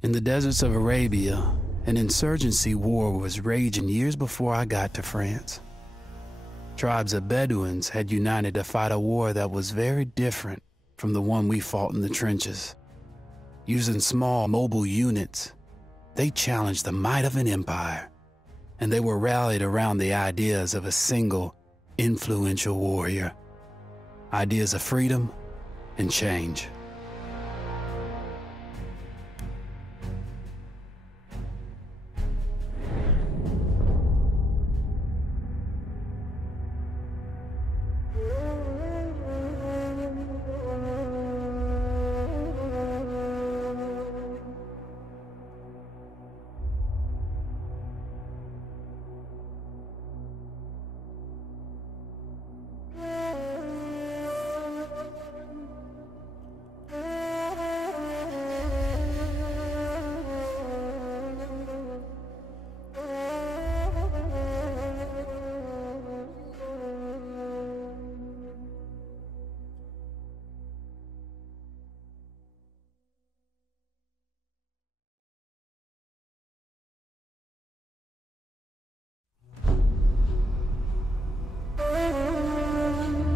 In the deserts of Arabia, an insurgency war was raging years before I got to France. Tribes of Bedouins had united to fight a war that was very different from the one we fought in the trenches. Using small, mobile units, they challenged the might of an empire, and they were rallied around the ideas of a single, influential warrior. Ideas of freedom and change.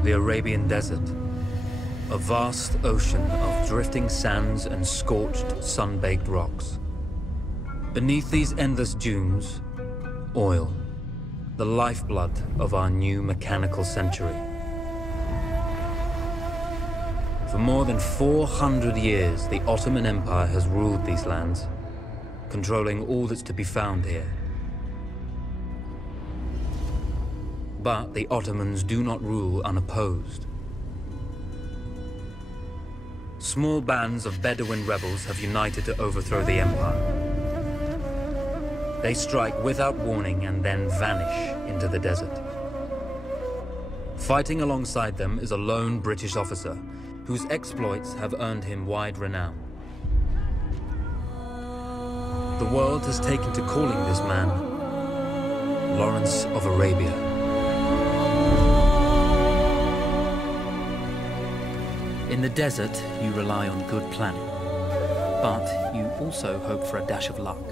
The Arabian Desert, a vast ocean of drifting sands and scorched, sun-baked rocks. Beneath these endless dunes, oil, the lifeblood of our new mechanical century. For more than 400 years, the Ottoman Empire has ruled these lands, controlling all that's to be found here. But the Ottomans do not rule unopposed. Small bands of Bedouin rebels have united to overthrow the empire. They strike without warning and then vanish into the desert. Fighting alongside them is a lone British officer whose exploits have earned him wide renown. The world has taken to calling this man Lawrence of Arabia. In the desert, you rely on good planning, but you also hope for a dash of luck.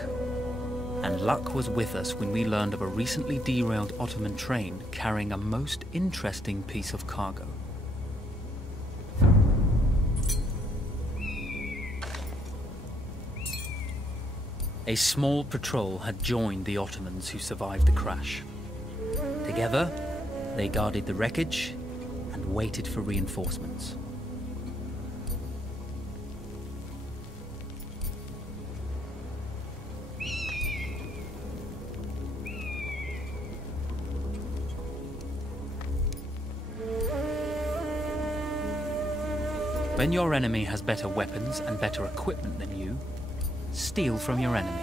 And luck was with us when we learned of a recently derailed Ottoman train carrying a most interesting piece of cargo. A small patrol had joined the Ottomans who survived the crash. Together, they guarded the wreckage and waited for reinforcements. When your enemy has better weapons and better equipment than you, steal from your enemy.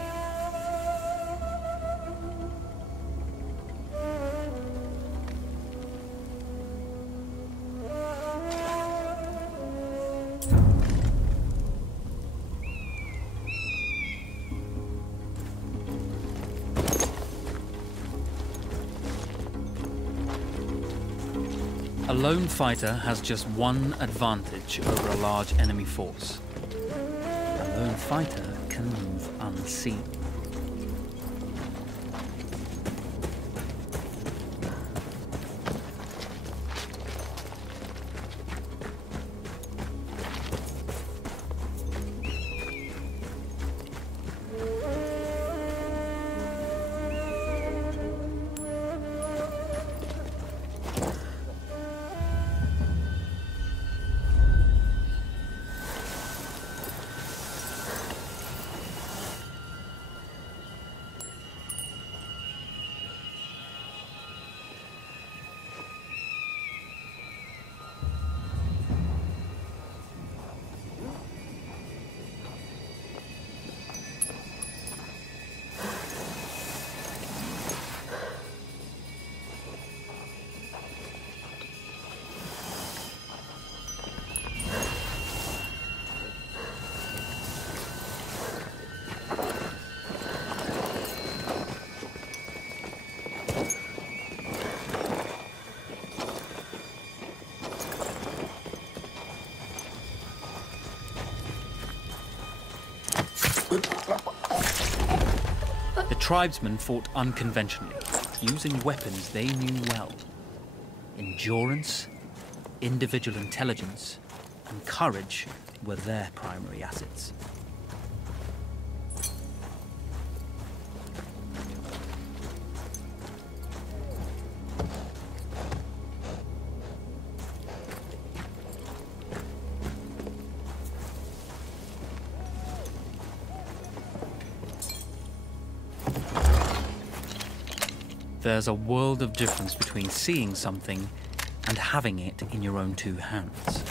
A lone fighter has just one advantage over a large enemy force. A lone fighter can move unseen. The tribesmen fought unconventionally, using weapons they knew well. Endurance, individual intelligence, and courage were their primary assets. There's a world of difference between seeing something and having it in your own two hands.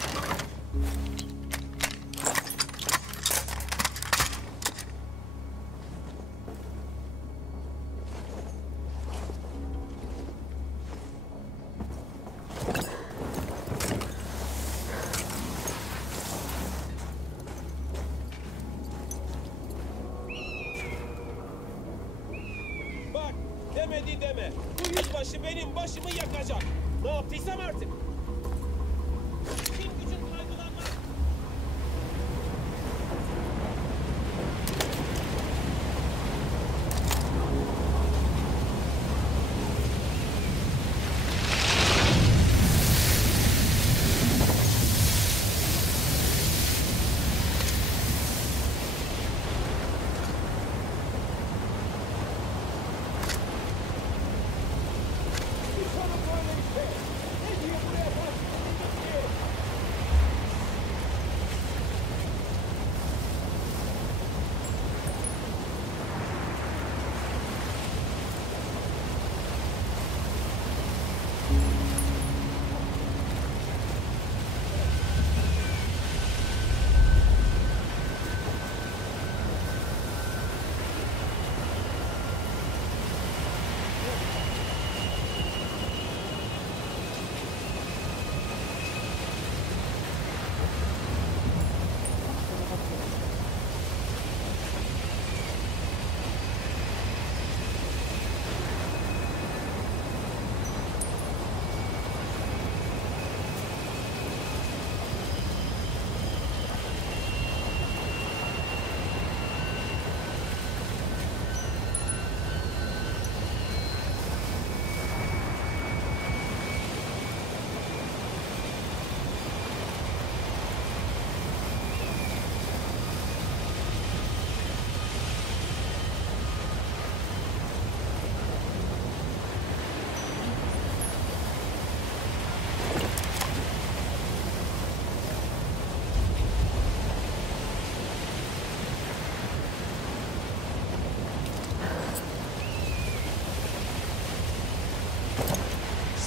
Demedi deme. Bu yüzbaşı benim başımı yakacak. Ne yaptıysam artık. Kim gücün kaygılanmaz.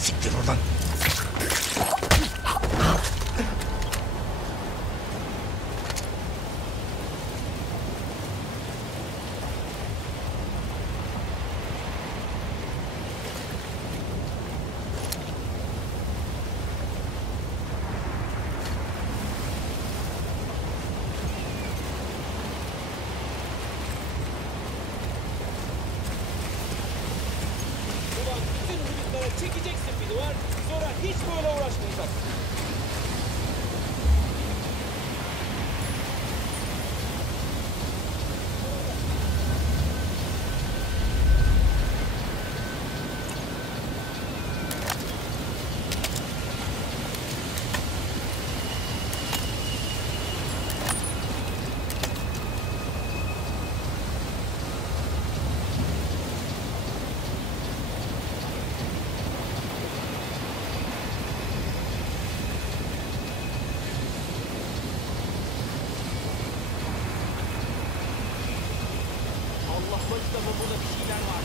Siktir oradan. Ulan bütün hudutlara çekeceksin bir duvar. Sonra hiç böyle uğraşmayacaksın. Allah'ıma kitabı burada bir şeyler var.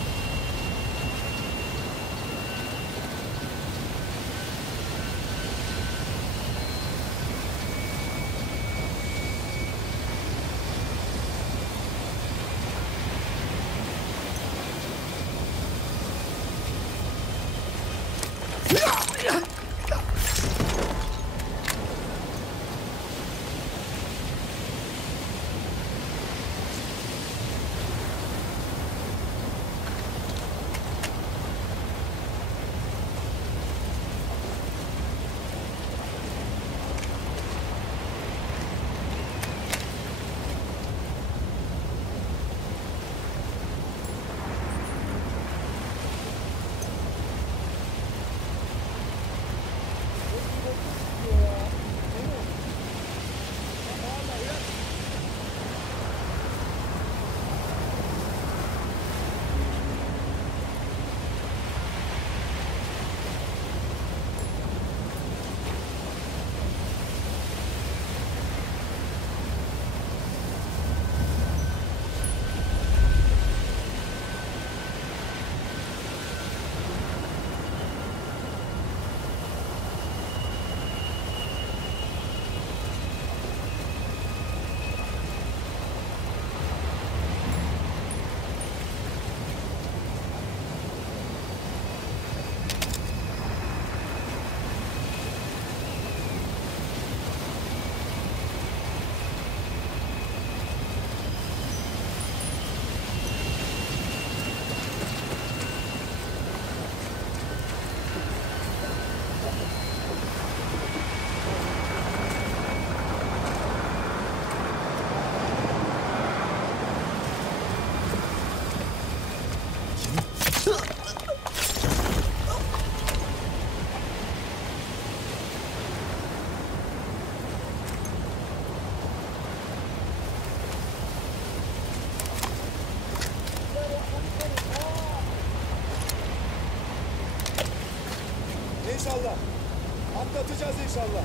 inşallah. Atlatacağız inşallah.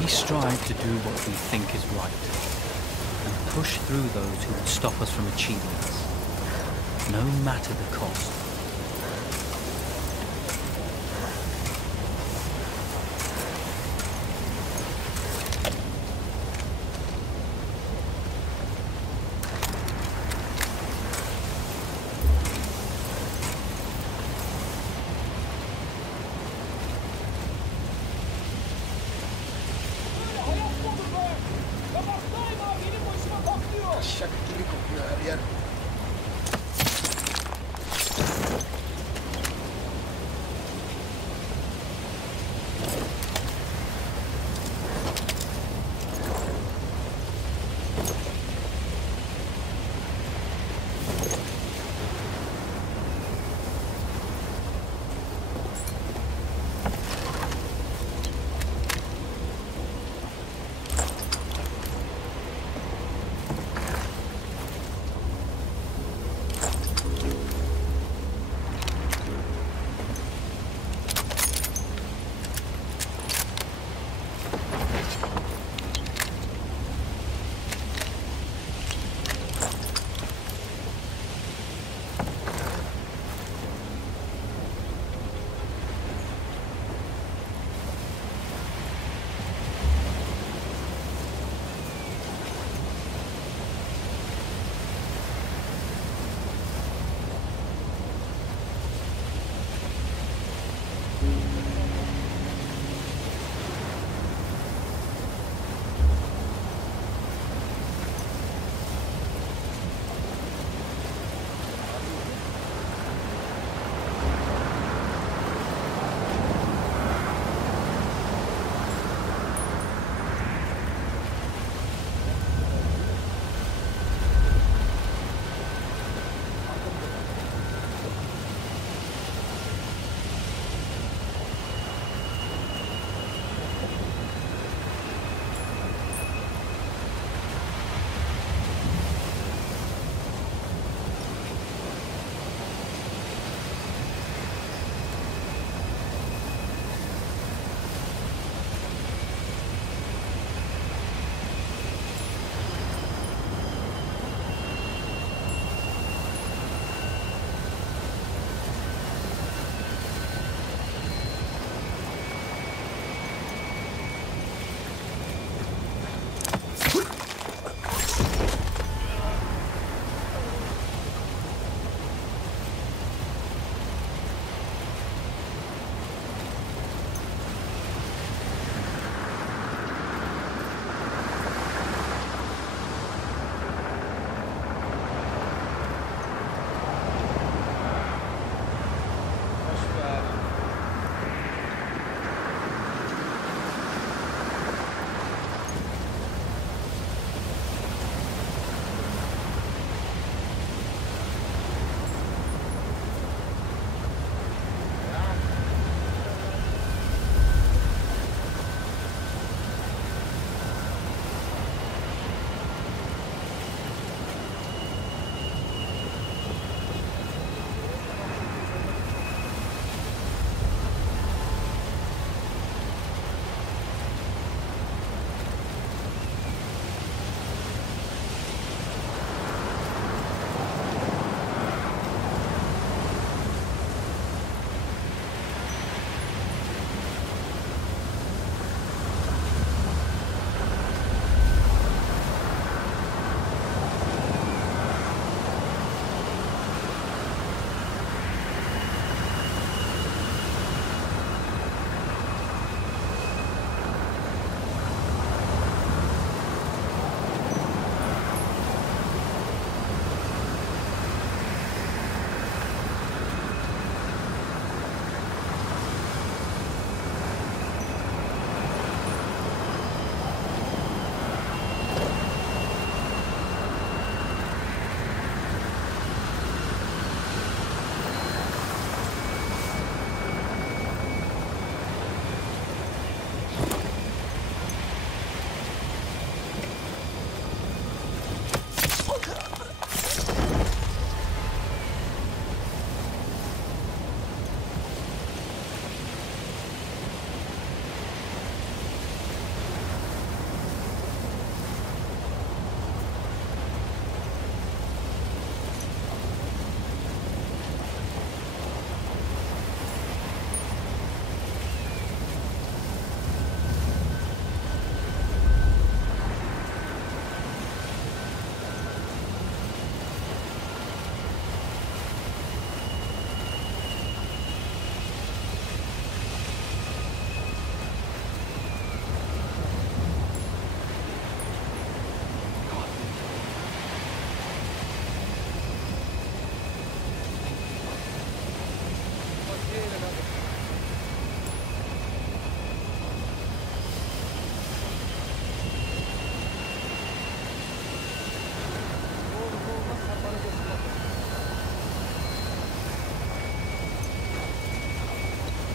We strive to do what we think is right, and push through those who would stop us from achieving this, no matter the cost. Şak gibi kokuyor her yer.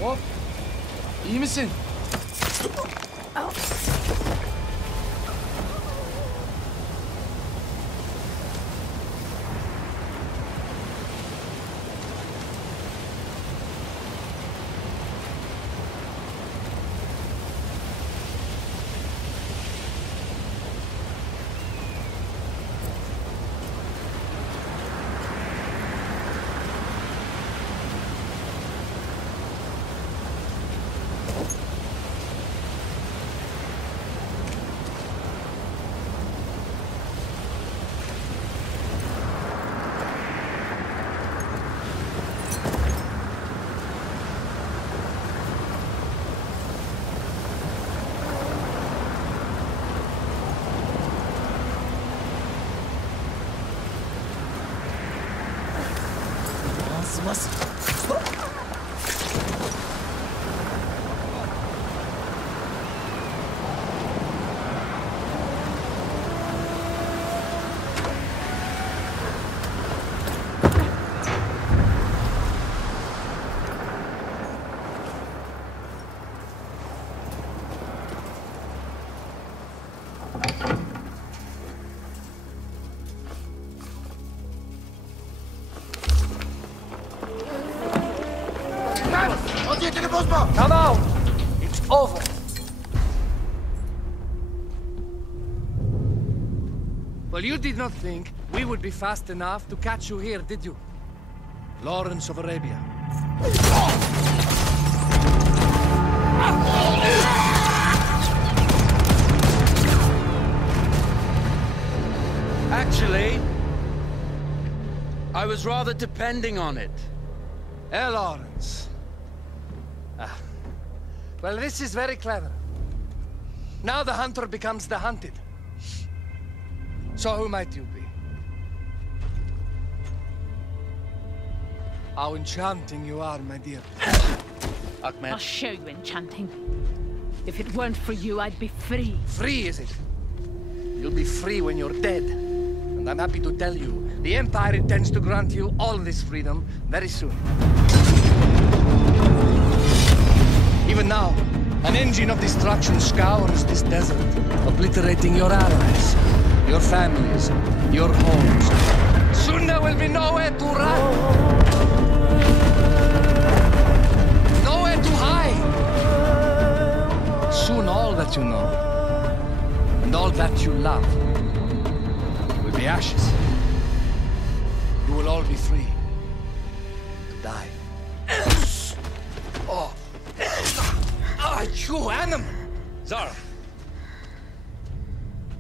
Hop. İyi misin? Ağzıma Vaziyetini bozma! Come out! It's over. Well, you did not think we would be fast enough to catch you here, did you? Lawrence of Arabia. Actually, I was rather depending on it. Lawrence. Well, this is very clever. Now the hunter becomes the hunted. So who might you be? How enchanting you are, my dear. Ahmed. I'll show you enchanting. If it weren't for you, I'd be free. Free, is it? You'll be free when you're dead. And I'm happy to tell you, the Empire intends to grant you all this freedom very soon. Even now, an engine of destruction scours this desert, obliterating your allies, your families, your homes. Soon there will be nowhere to run. Nowhere to hide. Soon all that you know, and all that you love, will be ashes. You will all be free to die. Oh. Ah, you animal! Zara.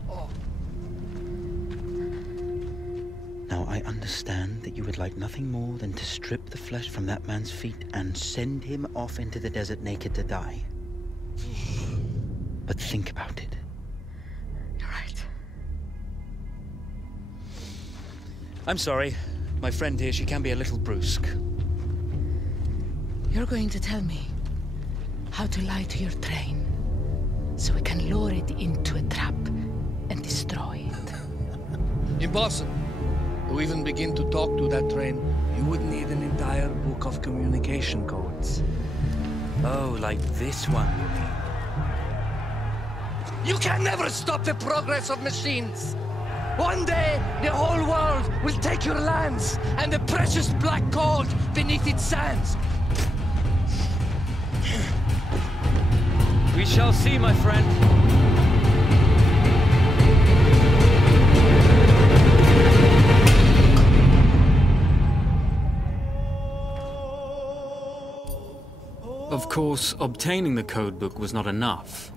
Oh. Now, I understand that you would like nothing more than to strip the flesh from that man's feet and send him off into the desert naked to die. But think about it. You're right. I'm sorry. My friend here, she can be a little brusque. You're going to tell me how to lie to your train, so we can lure it into a trap and destroy it. Impossible. To even begin to talk to that train, you would need an entire book of communication codes. Oh, like this one. You can never stop the progress of machines. One day, the whole world will take your lands and the precious black gold beneath its sands. We shall see, my friend. Of course, obtaining the codebook was not enough.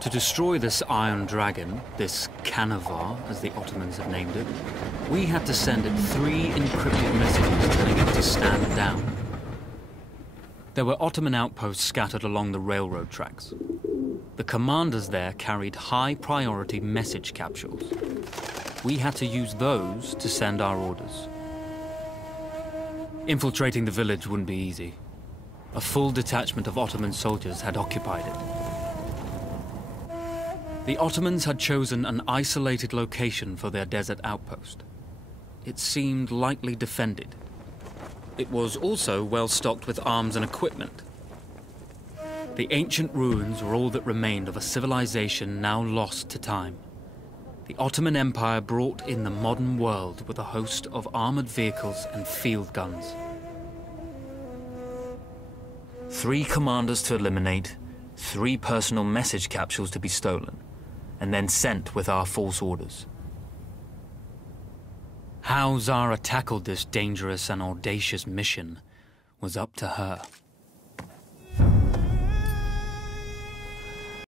To destroy this Iron Dragon, this Canavar, as the Ottomans had named it, we had to send it 3 encrypted messages telling it to stand down. There were Ottoman outposts scattered along the railroad tracks. The commanders there carried high-priority message capsules. We had to use those to send our orders. Infiltrating the village wouldn't be easy. A full detachment of Ottoman soldiers had occupied it. The Ottomans had chosen an isolated location for their desert outpost. It seemed lightly defended. It was also well stocked with arms and equipment, The ancient ruins were all that remained of a civilization now lost to time. The Ottoman Empire brought in the modern world with a host of armored vehicles and field guns. 3 commanders to eliminate, 3 personal message capsules to be stolen, and then sent with our false orders. How Zara tackled this dangerous and audacious mission was up to her.